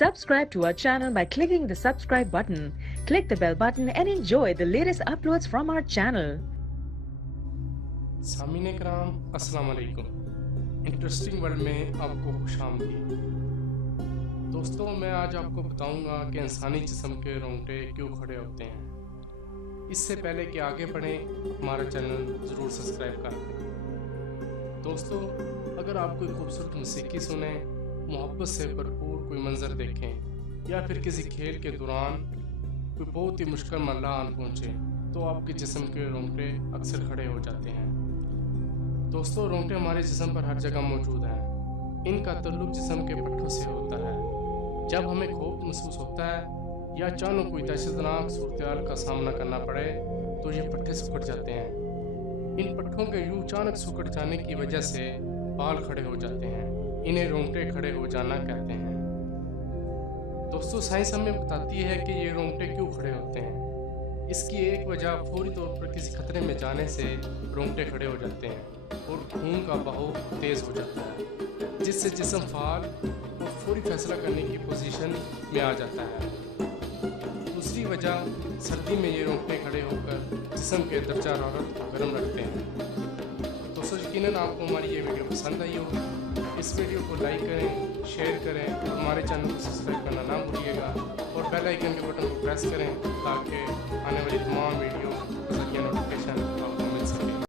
Subscribe to our channel by clicking the subscribe button. Click the bell button and enjoy the latest uploads from our channel. सामीन कराम अस्सलाम वालेकुम। Interesting world में आपको खुशामदीद। दोस्तों, मैं आज आपको बताऊंगा कि इंसानी जिस्म के रोंगटे क्यों खड़े होते हैं। इससे पहले कि आगे बढ़ें, हमारा चैनल ज़रूर सब्सक्राइब कर दें। दोस्तों, अगर आप कोई खूबसूरत मौसीकी सुने, मोहब्बत से भरपूर कोई मंजर देखें या फिर किसी खेल के दौरान कोई बहुत ही मुश्किल मरला आन पहुँचे, तो आपके जिस्म के रोंगटे अक्सर खड़े हो जाते हैं। दोस्तों, रोंगटे हमारे जिस्म पर हर जगह मौजूद हैं। इनका ताल्लुक जिस्म के पट्टों से होता है। जब हमें खौफ महसूस होता है या अचानक कोई दहशतनाक सूरत का सामना करना पड़े, तो ये पट्टे सिकुड़ जाते हैं। इन पट्टों के यूं अचानक सिकुड़ जाने की वजह से बाल खड़े हो जाते हैं। इन्हें रोंगटे खड़े हो जाना कहते हैं। दोस्तों, साइंस हमें बताती है कि ये रोंगटे क्यों खड़े होते हैं। इसकी एक वजह फौरी तौर पर किसी खतरे में जाने से रोंगटे खड़े हो जाते हैं और खून का बहाव तेज़ हो जाता है, जिससे जिस्म फाल और फौरी फैसला करने की पोजीशन में आ जाता है। दूसरी वजह, सर्दी में ये रोंगटे खड़े होकर जिस्म के दर्जा हरारत को गर्म रखते हैं। दोस्तों, यकीनन आपको हमारी ये वीडियो पसंद आई होगी। इस वीडियो को लाइक करें, शेयर करें और हमारे चैनल को सब्सक्राइब करना ना भूलिएगा और बेल आइकन के बटन को प्रेस करें ताकि आने वाली तमाम वीडियो